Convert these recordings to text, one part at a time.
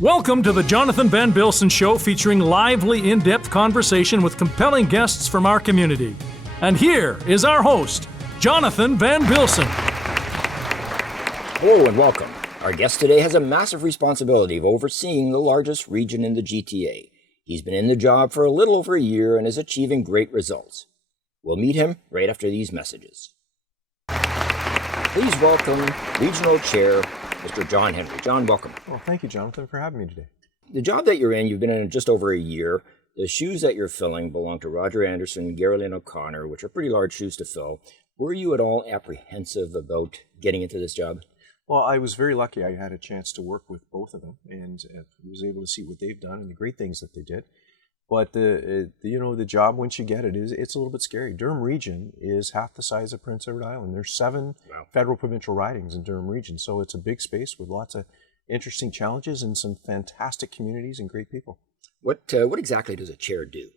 Welcome to the Jonathan Van Bilsen Show, featuring lively, in-depth conversation with compelling guests from our community. And here is our host, Jonathan Van Bilsen. Hello and welcome. Our guest today has a massive responsibility of overseeing the largest region in the GTA. He's been in the job for a little over a year and is achieving great results. We'll meet him right after these messages. Please welcome Regional Chair, Mr. John Henry. John, welcome. Well, thank you, Jonathan, for having me today. The job that you're in, you've been in just over a year. The shoes that you're filling belong to Roger Anderson, Gary Lynn O'Connor, which are pretty large shoes to fill. Were you at all apprehensive about getting into this job? Well, I was very lucky. I had a chance to work with both of them and was able to see what they've done and the great things that they did. But the job, once you get it, it's a little bit scary. Durham Region is half the size of Prince Edward Island. There's 7 federal provincial ridings in Durham Region, so it's a big space with lots of interesting challenges and some fantastic communities and great people. What exactly does a chair do?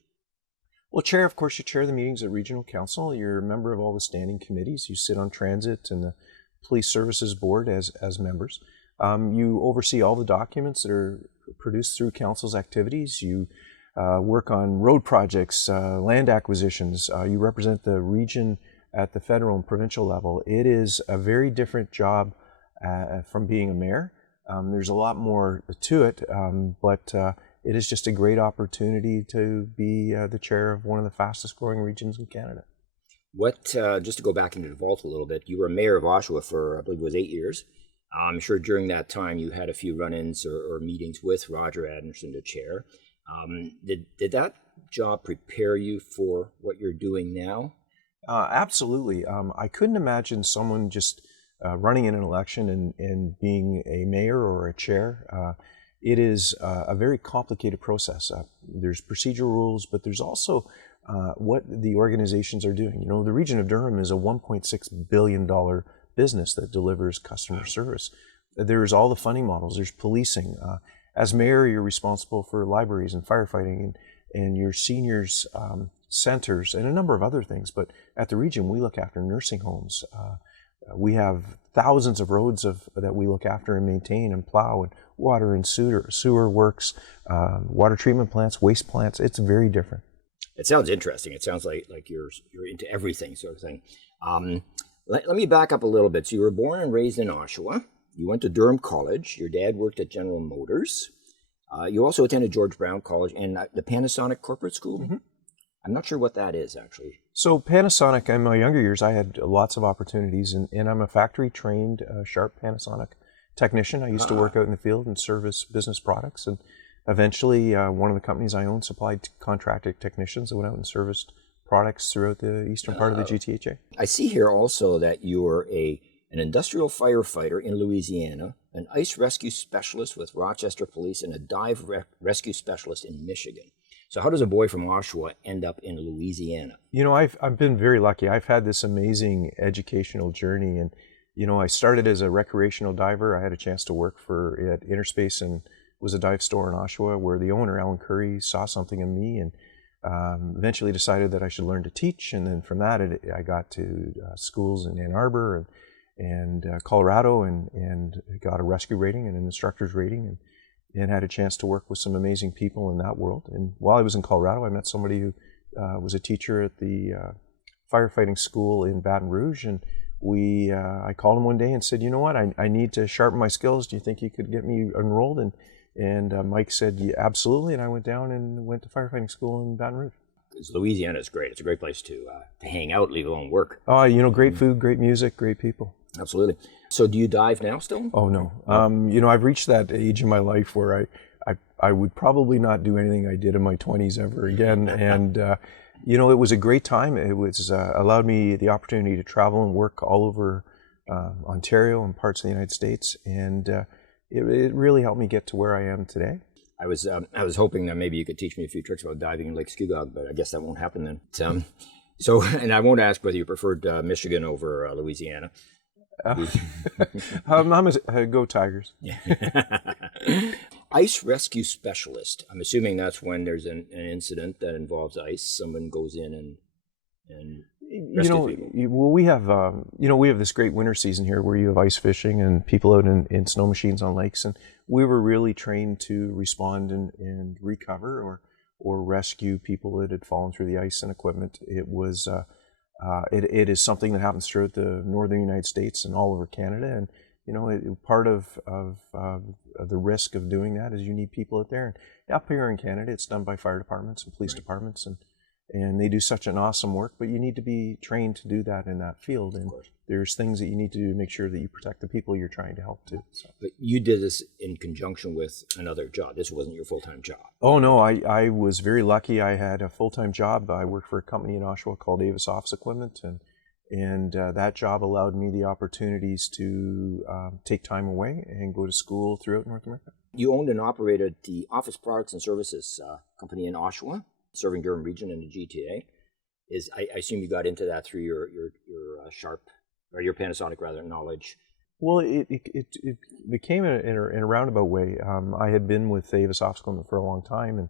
Well, chair, of course, you chair the meetings at Regional Council. You're a member of all the standing committees. You sit on Transit and the Police Services Board as members. You oversee all the documents that are produced through Council's activities. You work on road projects, land acquisitions. You represent the region at the federal and provincial level. It is a very different job from being a mayor. There's a lot more to it, but it is just a great opportunity to be the chair of one of the fastest growing regions in Canada. Just to go back into the vault a little bit, you were mayor of Oshawa for, I believe it was 8 years. I'm sure during that time you had a few run-ins or meetings with Roger Anderson, the chair. Did that job prepare you for what you're doing now? Absolutely. I couldn't imagine someone just running in an election and being a mayor or a chair. It is a very complicated process. There's procedural rules, but there's also what the organizations are doing. You know, the Region of Durham is a $1.6 billion business that delivers customer service. There's all the funding models. There's policing. As mayor, you're responsible for libraries and firefighting and your seniors centers and a number of other things. But at the region, we look after nursing homes. We have thousands of roads that we look after and maintain and plow, and water and sewer works, water treatment plants, waste plants. It's very different. It sounds interesting. It sounds like you're into everything, sort of thing. Let me back up a little bit. So you were born and raised in Oshawa. You went to Durham College. Your dad worked at General Motors. You also attended George Brown College and the Panasonic Corporate School. Mm-hmm. I'm not sure what that is, actually. So Panasonic, in my younger years, I had lots of opportunities, and I'm a factory-trained Sharp Panasonic technician. I used to work out in the field and service business products, and eventually one of the companies I owned supplied contracted technicians that went out and serviced products throughout the eastern part of the GTHA. I see here also that you're an industrial firefighter in Louisiana, an ice rescue specialist with Rochester Police, and a dive rescue specialist in Michigan. So how does a boy from Oshawa end up in Louisiana? You know, I've been very lucky. I've had this amazing educational journey, and I started as a recreational diver. I had a chance to work at Interspace and was a dive store in Oshawa where the owner, Alan Curry, saw something in me and eventually decided that I should learn to teach. And then from that, I got to schools in Ann Arbor and Colorado and got a rescue rating and an instructor's rating and had a chance to work with some amazing people in that world. And while I was in Colorado, I met somebody who was a teacher at the firefighting school in Baton Rouge, and I called him one day and said, you know what, I need to sharpen my skills. Do you think you could get me enrolled? And Mike said, yeah, absolutely, and I went down and went to firefighting school in Baton Rouge. Louisiana is great. It's a great place to hang out, leave alone work. Oh, great food, great music, great people. Absolutely. So do you dive now still? Oh, no. I've reached that age in my life where I would probably not do anything I did in my 20s ever again. And, it was a great time. It was allowed me the opportunity to travel and work all over Ontario and parts of the United States. And it really helped me get to where I am today. I was hoping that maybe you could teach me a few tricks about diving in Lake Skugog, but I guess that won't happen then. So, and I won't ask whether you preferred Michigan over Louisiana. Go Tigers. Ice rescue specialist. I'm assuming that's when there's an incident that involves ice. Someone goes in and Well, we have we have this great winter season here where you have ice fishing and people out in snow machines on lakes, and we were really trained to respond and recover or rescue people that had fallen through the ice and equipment. It was it is something that happens throughout the northern United States and all over Canada, and part of the risk of doing that is you need people out there. And up here in Canada, it's done by fire departments and police departments, and they do such an awesome work, but you need to be trained to do that in that field. And there's things that you need to do to make sure that you protect the people you're trying to help too. So. But you did this in conjunction with another job. This wasn't your full-time job. Oh, no, I was very lucky. I had a full-time job. I worked for a company in Oshawa called Davis Office Equipment, and that job allowed me the opportunities to take time away and go to school throughout North America. You owned and operated the Office Products and Services company in Oshawa, serving Durham Region and the GTA. I assume you got into that through your Sharp, or your Panasonic rather, knowledge. Well, it became in a roundabout way. I had been with Davis Office Equipment for a long time,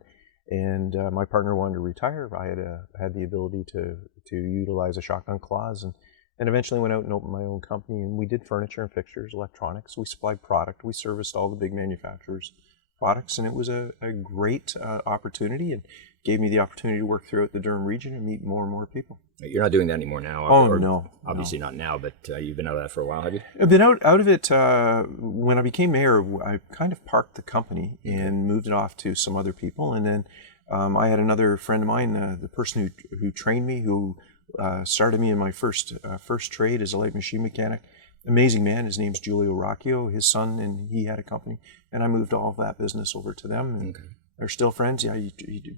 and my partner wanted to retire. I had the ability to utilize a shotgun clause, and eventually went out and opened my own company. And we did furniture and fixtures, electronics. We supplied product. We serviced all the big manufacturers' products, and it was a great opportunity, and gave me the opportunity to work throughout the Durham region and meet more and more people. You're not doing that anymore now. No. Obviously not now, but you've been out of that for a while, have you? I've been out of it. When I became mayor, I kind of parked the company and moved it off to some other people. And then I had another friend of mine, the person who trained me, who started me in my first trade as a light machine mechanic. Amazing man. His name's Giulio Rocchio. His son, and he had a company. And I moved all of that business over to them. And they're still friends. Yeah,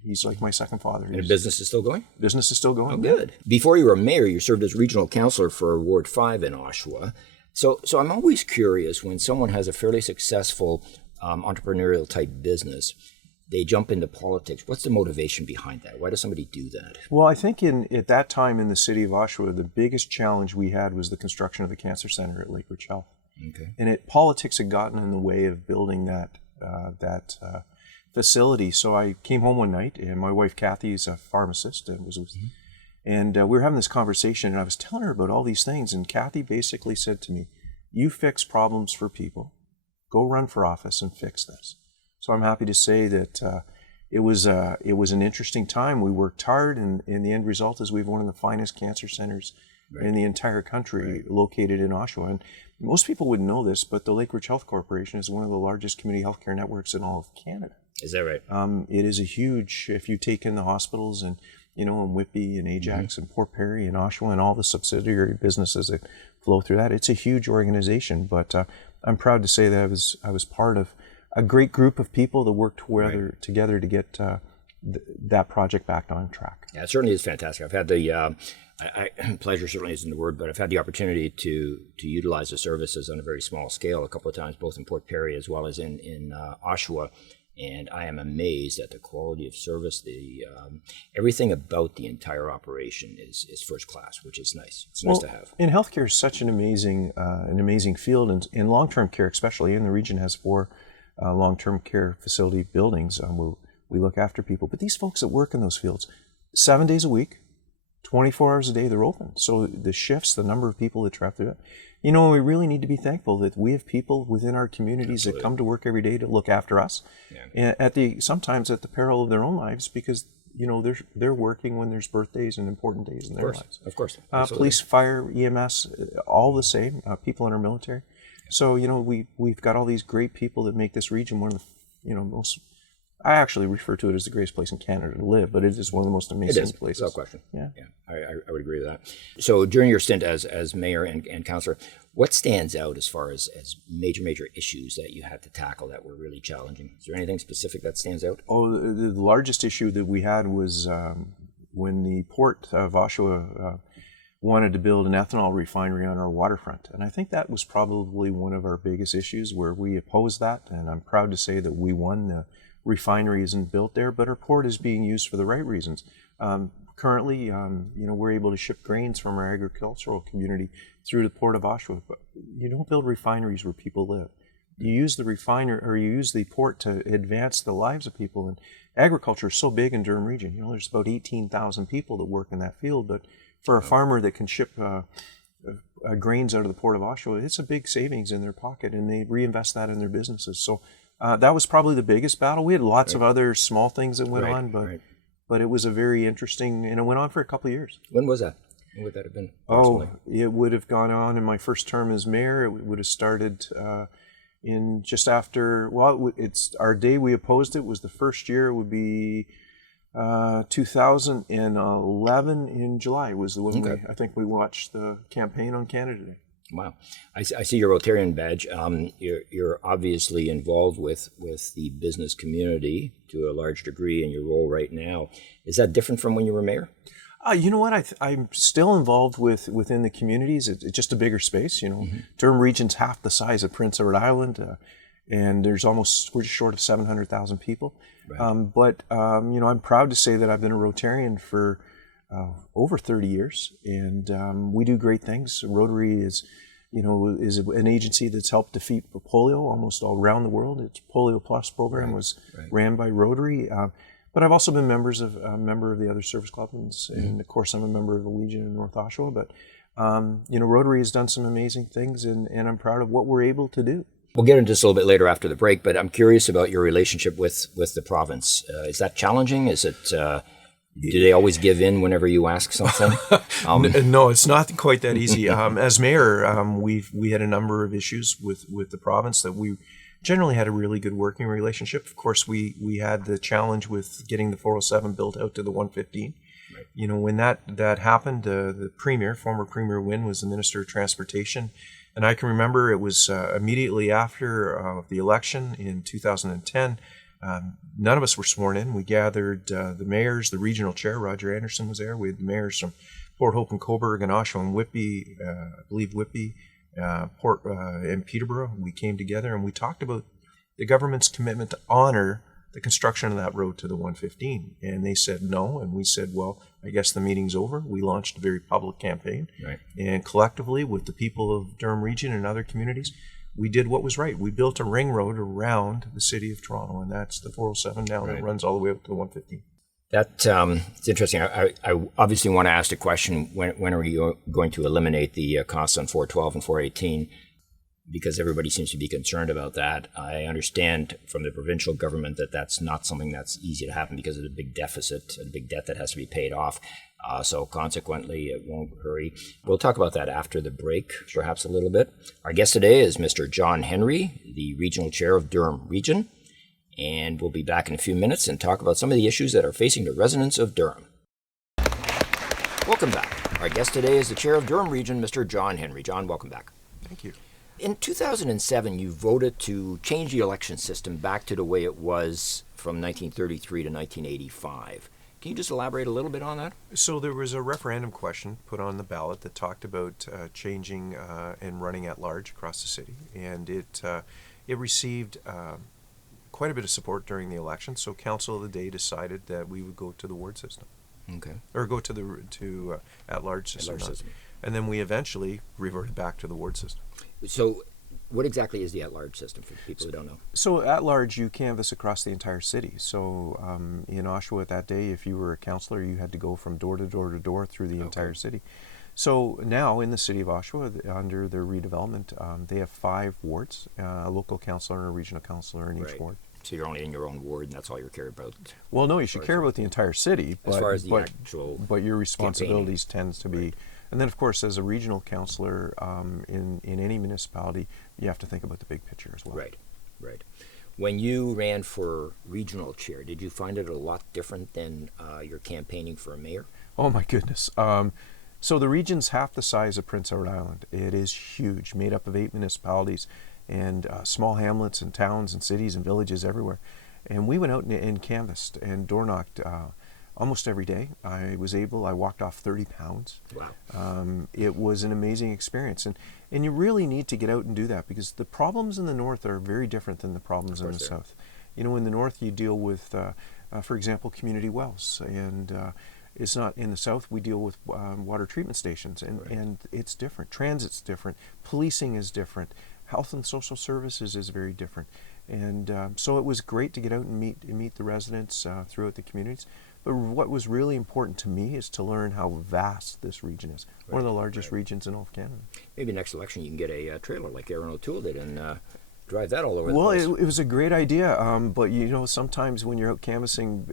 he's like my second father. And the business is still going? Business is still going. Oh, good. Before you were mayor, you served as regional councillor for Ward 5 in Oshawa. So I'm always curious when someone has a fairly successful entrepreneurial type business, they jump into politics. What's the motivation behind that? Why does somebody do that? Well, I think at that time in the city of Oshawa, the biggest challenge we had was the construction of the cancer center at Lake Ridge Health. Okay. And politics had gotten in the way of building that facility. So I came home one night, and my wife Kathy is a pharmacist, and we were having this conversation, and I was telling her about all these things, and Kathy basically said to me, "You fix problems for people. Go run for office and fix this." So I'm happy to say that it was an interesting time. We worked hard, and the end result is we have one of the finest cancer centers in the entire country located in Oshawa. And most people wouldn't know this, but the Lake Ridge Health Corporation is one of the largest community healthcare networks in all of Canada. Is that right? It is a huge, if you take in the hospitals and, in Whitby and Ajax and Port Perry and Oshawa and all the subsidiary businesses that flow through that, it's a huge organization. But I'm proud to say that I was part of a great group of people that worked together to get that project back on track. Yeah, it certainly is fantastic. I've had the pleasure certainly isn't the word, but I've had the opportunity to utilize the services on a very small scale a couple of times, both in Port Perry as well as in Oshawa. And I am amazed at the quality of service. Everything about the entire operation is first class, which is nice. It's nice to have. And healthcare is such an amazing field, and in long-term care, especially in the region, has 4 long-term care facility buildings where we look after people. But these folks that work in those fields, 7 days a week, 24 hours a day, they're open. So the shifts, the number of people that travel through that, we really need to be thankful that we have people within our communities that come to work every day to look after us, and sometimes at the peril of their own lives, because they're working when there's birthdays and important days in their lives. Of course. Police, fire, EMS, all the same. People in our military. So we've got all these great people that make this region one of the most. I actually refer to it as the greatest place in Canada to live, but it is one of the most amazing places. No question. Yeah. I would agree with that. So during your stint as mayor and councillor, what stands out as far as major issues that you had to tackle that were really challenging? Is there anything specific that stands out? Oh, the largest issue that we had was when the Port of Oshawa wanted to build an ethanol refinery on our waterfront. And I think that was probably one of our biggest issues where we opposed that, and I'm proud to say that we won. The refinery isn't built there, but our port is being used for the right reasons. Currently, we're able to ship grains from our agricultural community through the Port of Oshawa, but you don't build refineries where people live. You use the port to advance the lives of people. And agriculture is so big in Durham region. There's about 18,000 people that work in that field, but For a farmer that can ship grains out of the port of Oshawa, it's a big savings in their pocket, and they reinvest that in their businesses. So that was probably the biggest battle. We had lots of other small things that went on, but it was a very interesting, and it went on for a couple of years. When was that? When would that have been? It would have gone on in my first term as mayor. It would have started in just after, it's our day we opposed it was the first year. It would be 2011 in July was the one I think we watched the campaign on Canada Day. Wow. I see your Rotarian badge. You're obviously involved with the business community to a large degree in your role right now. Is that different from when you were mayor? You know what? I'm still involved within the communities. It's just a bigger space. Durham Region's half the size of Prince Edward Island, and we're just short of 700,000 people. Right. But I'm proud to say that I've been a Rotarian for over 30 years, and we do great things. Rotary is an agency that's helped defeat polio almost all around the world. Its Polio Plus program was ran by Rotary. But I've also been a member of the other service clubs, and of course I'm a member of the Legion in North Oshawa. But Rotary has done some amazing things, and I'm proud of what we're able to do. We'll get into this a little bit later after the break, but I'm curious about your relationship with the province. Is that challenging? Is it? Do they always give in whenever you ask something? No, it's not quite that easy. As mayor, we had a number of issues with the province that we generally had a really good working relationship. Of course, we had the challenge with getting the 407 built out to the 115. Right. When that happened, the premier, former Premier Wynne, was the Minister of Transportation. And I can remember it was immediately after the election in 2010. None of us were sworn in. We gathered the mayors, the regional chair, Roger Anderson was there. We had the mayors from Port Hope and Cobourg and Oshawa and Whitby, I believe Whitby, Port and Peterborough. We came together and we talked about the government's commitment to honor the construction of that road to the 115. And they said no, and we said, well, I guess the meeting's over. We launched a very public campaign, and collectively with the people of Durham Region and other communities, we did what was right. We built a ring road around the city of Toronto, and that's the 407 now that runs all the way up to the 115. That it's interesting. I obviously want to ask the question: when are you going to eliminate the costs on 412 and 418? Because everybody seems to be concerned about that. I understand from the provincial government that that's not something that's easy to happen because of the big deficit, a big debt that has to be paid off. So consequently, it won't hurry. We'll talk about that after the break, perhaps a little bit. Our guest today is Mr. John Henry, the Regional Chair of Durham Region. And we'll be back in a few minutes and talk about some of the issues that are facing the residents of Durham. Welcome back. Our guest today is the Chair of Durham Region, Mr. John Henry. John, welcome back. Thank you. In 2007, you voted to change the election system back to the way it was from 1933 to 1985. Can you just elaborate a little bit on that? So there was a referendum question put on the ballot that talked about changing and running at large across the city, and it received quite a bit of support during the election. So Council of the Day decided that we would go to the ward system, or go to the at large system, and then we eventually reverted back to the ward system. So what exactly is the at-large system for the people who don't know? So at-large, you canvass across the entire city. So in Oshawa that day, if you were a councillor, you had to go from door to door to door through the entire city. So now in the city of Oshawa, under their redevelopment, they have 5 wards, a local councillor and a regional councillor in each ward. So you're only in your own ward, and that's all you care about? Well, no, you should care about the entire city. But, as far as the actual but your responsibilities tends to be... And then, of course, as a regional councillor in any municipality, you have to think about the big picture as well. Right. When you ran for regional chair, did you find it a lot different than your campaigning for a mayor? Oh, my goodness. So the region's half the size of Prince Edward Island. It is huge, made up of 8 municipalities and small hamlets and towns and cities and villages everywhere. And we went out and canvassed and door knocked almost every day. I walked off 30 pounds. Wow. It was an amazing experience. And you really need to get out and do that because the problems in the north are very different than the problems in the south. In the north you deal with, for example, community wells. And it's not in the south, we deal with water treatment stations. And it's different. Transit's different. Policing is different. Health and social services is very different. And so it was great to get out and meet the residents throughout the communities. what was really important to me is to learn how vast this region is. Right. One of the largest regions in all of Canada. Maybe next election you can get a trailer like Aaron O'Toole did and drive that all over the place. Well, it was a great idea, but sometimes when you're out canvassing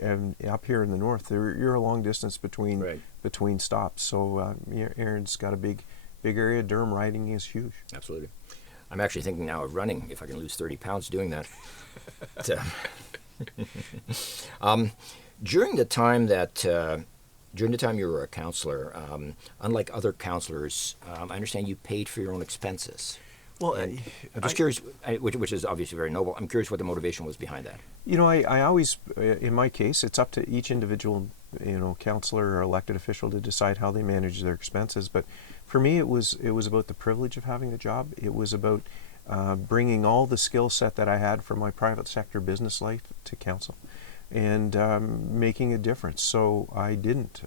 and up here in the north, you're a long distance between stops. So Aaron's got a big area. Durham riding is huge. Absolutely. I'm actually thinking now of running if I can lose 30 pounds doing that. During the time you were a councillor, unlike other councillors, I understand you paid for your own expenses. Well, I'm just curious, which is obviously very noble. I'm curious what the motivation was behind that. I always, in my case, it's up to each individual, councillor or elected official to decide how they manage their expenses. But for me, it was about the privilege of having the job. It was about bringing all the skill set that I had from my private sector business life to council, and making a difference. So I didn't.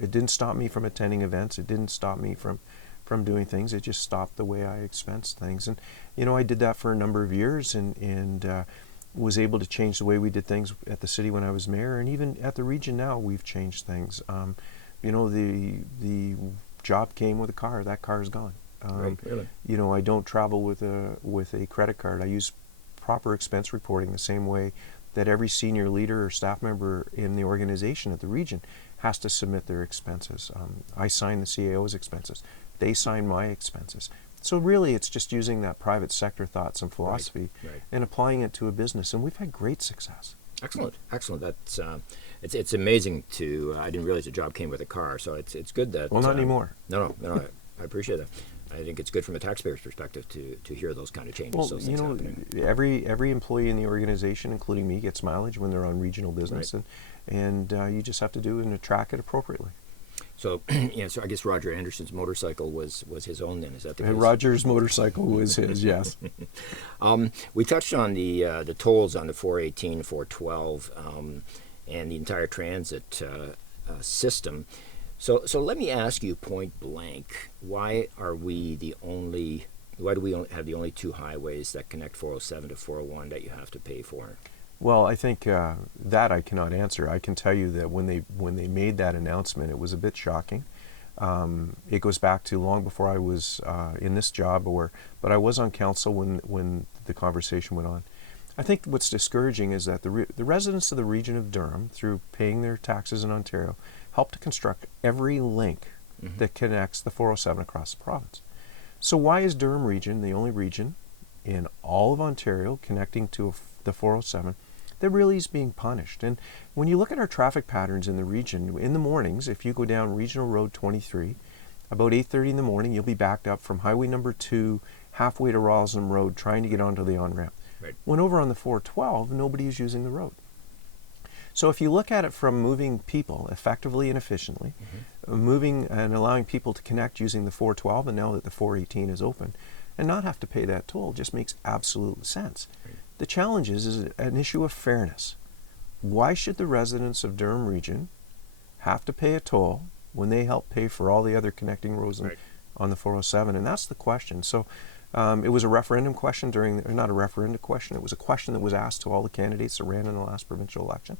It didn't stop me from attending events. It didn't stop me from doing things. It just stopped the way I expensed things. And I did that for a number of years, and was able to change the way we did things at the city when I was mayor, and even at the region now we've changed things. The job came with a car. That car is gone. Right, really? I don't travel with a credit card. I use proper expense reporting the same way that every senior leader or staff member in the organization at the region has to submit their expenses. I sign the CAO's expenses. They sign my expenses. So really it's just using that private sector thoughts and philosophy and applying it to a business, and we've had great success. Excellent. That's it's amazing to. I didn't realize the job came with a car, so it's good that. Well, not anymore. No. I appreciate that. I think it's good from a taxpayer's perspective to hear those kind of changes. Well, those things happening. Every employee in the organization, including me, gets mileage when they're on regional business, and you just have to do and track it appropriately. So, so I guess Roger Anderson's motorcycle was his own then, is that the case? Roger's motorcycle was his, yes. We touched on the tolls on the 418, 412, and the entire transit system. So let me ask you point blank, why do we only have the only two highways that connect 407 to 401 that you have to pay for? Well, I think that I cannot answer. I can tell you that when they made that announcement, it was a bit shocking. It goes back to long before I was in this job, but I was on council when the conversation went on. I think what's discouraging is that the residents of the region of Durham, through paying their taxes in Ontario, helped to construct every link that connects the 407 across the province. So why is Durham region the only region in all of Ontario connecting to the 407 that really is being punished? And when you look at our traffic patterns in the region, in the mornings, if you go down Regional Road 23, about 8:30 in the morning, you'll be backed up from Highway number 2, halfway to Roslyn Road, trying to get onto the on-ramp. Right. When over on the 412, nobody is using the road. So if you look at it from moving people effectively and efficiently, moving and allowing people to connect using the 412, and now that the 418 is open, and not have to pay that toll, just makes absolute sense. Right. The challenge is an issue of fairness. Why should the residents of Durham region have to pay a toll when they help pay for all the other connecting roads on the 407? And that's the question. So it was a referendum question not a referendum question, it was a question that was asked to all the candidates that ran in the last provincial election.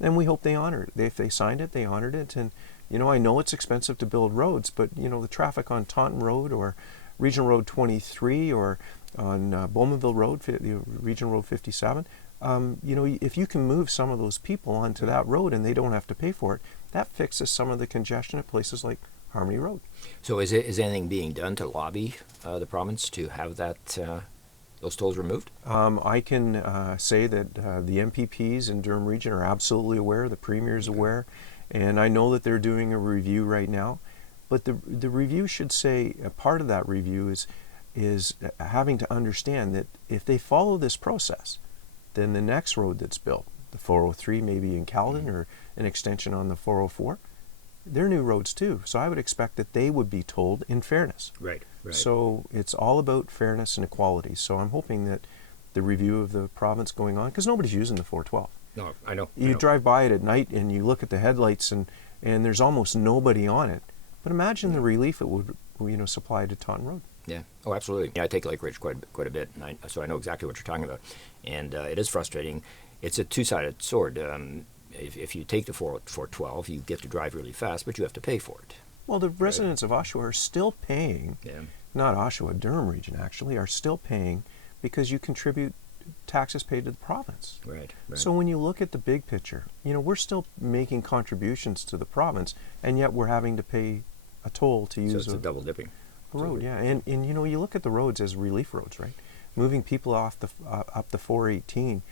And we hope they honor it. If they signed it, they honored it. And, I know it's expensive to build roads, but, the traffic on Taunton Road or Regional Road 23 or on Bowmanville Road, Regional Road 57, if you can move some of those people onto that road and they don't have to pay for it, that fixes some of the congestion at places like Harmony Road. So is anything being done to lobby the province to have those tolls removed? I can say that the MPPs in Durham region are absolutely aware, the Premier is aware, and I know that they're doing a review right now. But the review should say, a part of that review is having to understand that if they follow this process, then the next road that's built, the 403 maybe in Caledon or an extension on the 404, they're new roads too. So I would expect that they would be told in fairness. Right. So it's all about fairness and equality. So I'm hoping that the review of the province going on, because nobody's using the 412. No, I know. You drive by it at night and you look at the headlights and there's almost nobody on it. But imagine the relief it would, supply to Taunton Road. Yeah. Oh, absolutely. Yeah, I take Lake Ridge quite a bit, and so I know exactly what you're talking about. And it is frustrating. It's a two-sided sword. if you take the 412, you get to drive really fast, but you have to pay for it. Well, the residents of Oshawa are still paying, not Oshawa, Durham region actually, are still paying because you contribute taxes paid to the province. Right. So when you look at the big picture, we're still making contributions to the province, and yet we're having to pay a toll to use so it's a double dipping road. Yeah, and you look at the roads as relief roads, right? Moving people off the up the 418,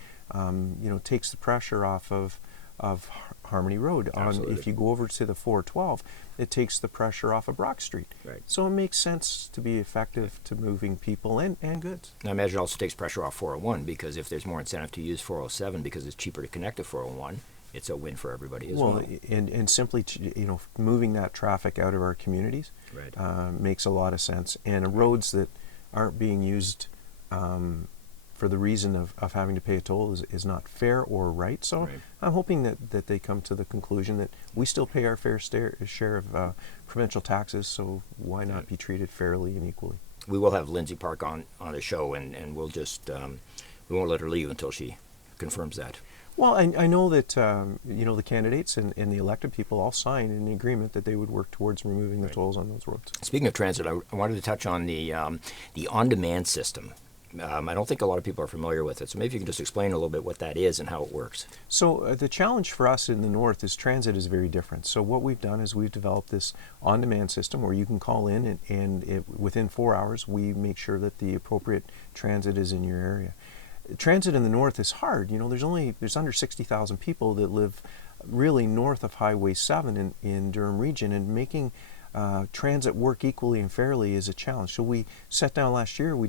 takes the pressure off of Harmony Road. If you go over to the 412, it takes the pressure off of Brock Street. Right. So it makes sense to be effective to moving people and goods. I imagine it also takes pressure off 401, because if there's more incentive to use 407 because it's cheaper to connect to 401, it's a win for everybody as well. And simply, moving that traffic out of our communities makes a lot of sense. And roads that aren't being used for the reason of having to pay a toll is not fair or right. So I'm hoping that they come to the conclusion that we still pay our fair share of provincial taxes, so why not be treated fairly and equally? We will have Lindsay Park on the show, and we'll just, we won't let her leave until she confirms that. Well, I know that the candidates and the elected people all signed an agreement that they would work towards removing the tolls on those roads. Speaking of transit, I wanted to touch on the on-demand system. I don't think a lot of people are familiar with it, so maybe you can just explain a little bit what that is and how it works. So the challenge for us in the north is transit is very different. So what we've done is we've developed this on-demand system where you can call in and within 4 hours we make sure that the appropriate transit is in your area. Transit in the north is hard. There's under 60,000 people that live really north of Highway 7 in Durham region, and making transit work equally and fairly is a challenge. So we sat down last year, we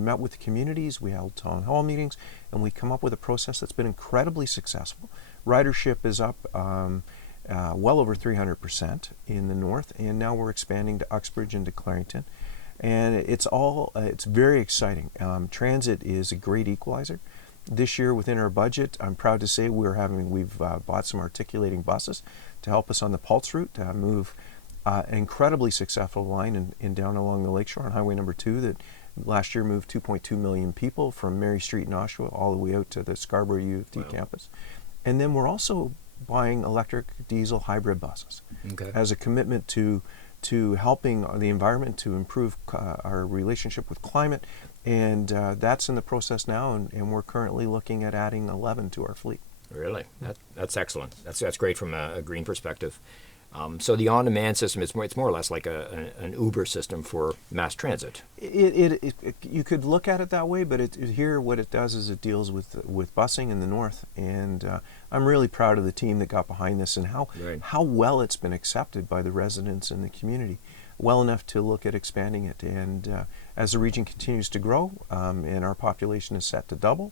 met with the communities, we held town hall meetings, and we come up with a process that's been incredibly successful. Ridership is up well over 300% in the north, and now we're expanding to Uxbridge and to Clarington. And it's very exciting. Transit is a great equalizer. This year within our budget, I'm proud to say we've bought some articulating buses to help us on the Pulse route to move an incredibly successful line in down along the lakeshore on Highway number 2 that last year moved 2.2 million people from Mary Street in Oshawa all the way out to the Scarborough U of T campus. And then we're also buying electric diesel hybrid buses as a commitment to helping the environment, to improve our relationship with climate, and that's in the process now, and we're currently looking at adding 11 to our fleet. Really? That's excellent. That's great from a green perspective. So the on-demand system, it's more or less like an Uber system for mass transit. You could look at it that way, but here what it does is it deals with busing in the north, and I'm really proud of the team that got behind this and how well it's been accepted by the residents in the community, well enough to look at expanding it. And as the region continues to grow and our population is set to double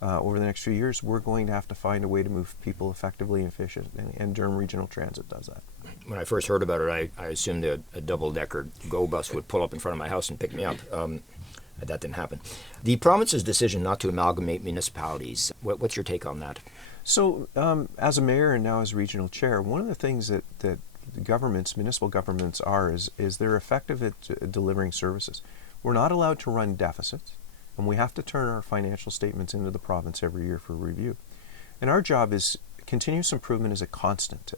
over the next few years, we're going to have to find a way to move people effectively and efficient, and Durham Regional Transit does that. When I first heard about it, I assumed a double-decker GO bus would pull up in front of my house and pick me up. That didn't happen. The province's decision not to amalgamate municipalities, what's your take on that? So as a mayor and now as regional chair, one of the things that the municipal governments is they're effective at delivering services. We're not allowed to run deficits, and we have to turn our financial statements into the province every year for review. And our job is continuous improvement is a constant.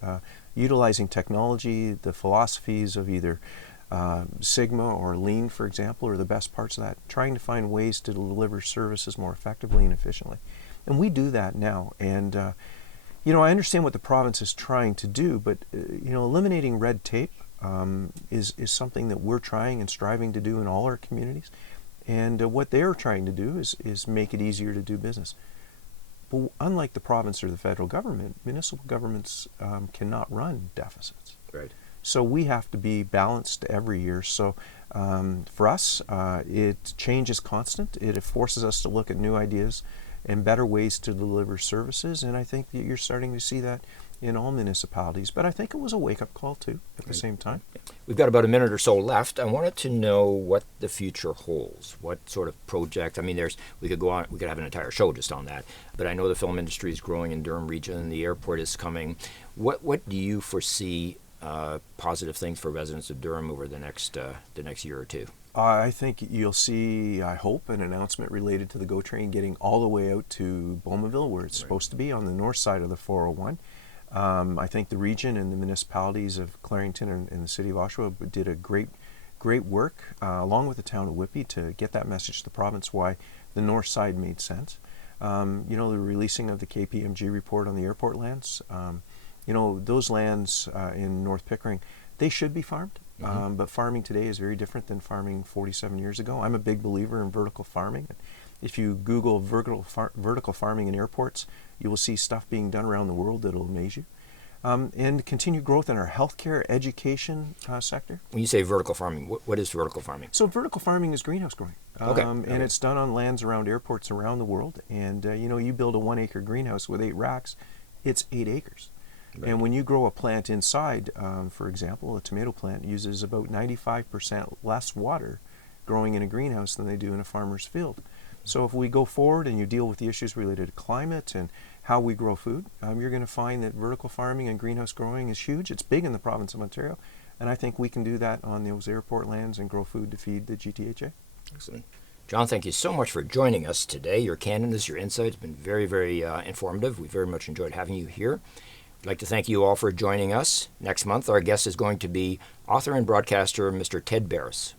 Utilizing technology, the philosophies of either Sigma or Lean, for example, are the best parts of that, trying to find ways to deliver services more effectively and efficiently. And we do that now. And, I understand what the province is trying to do, but, eliminating red tape is something that we're trying and striving to do in all our communities. And what they're trying to do is make it easier to do business. But unlike the province or the federal government, municipal governments cannot run deficits. Right. So we have to be balanced every year. So for us, change is constant. It forces us to look at new ideas and better ways to deliver services. And I think that you're starting to see that in all municipalities. But I think it was a wake-up call, too, at the same time. We've got about a minute or so left. I wanted to know what the future holds. What sort of project? I mean, we could go on. We could have an entire show just on that. But I know the film industry is growing in Durham region. The airport is coming. What do you foresee positive things for residents of Durham over the next year or two? I think you'll see, I hope, an announcement related to the GO train getting all the way out to Bowmanville, where it's supposed to be, on the north side of the 401. I think the region and the municipalities of Clarington and the city of Oshawa did a great work, along with the town of Whitby, to get that message to the province why the north side made sense. The releasing of the KPMG report on the airport lands, those lands in North Pickering, they should be farmed. But farming today is very different than farming 47 years ago. I'm a big believer in vertical farming. If you Google vertical farming in airports, you will see stuff being done around the world that will amaze you. And continued growth in our healthcare, education sector. When you say vertical farming, what is vertical farming? So vertical farming is greenhouse growing. Okay. And it's done on lands around airports around the world. And, you build a 1 acre greenhouse with 8 racks, it's 8 acres. Right. And when you grow a plant inside, for example, a tomato plant uses about 95% less water growing in a greenhouse than they do in a farmer's field. So if we go forward and you deal with the issues related to climate and how we grow food, you're going to find that vertical farming and greenhouse growing is huge. It's big in the province of Ontario, and I think we can do that on those airport lands and grow food to feed the GTHA. Excellent. John, thank you so much for joining us today. Your candidness, your insights have been very, very informative. We very much enjoyed having you here. I'd like to thank you all for joining us. Next month, our guest is going to be author and broadcaster Mr. Ted Barris.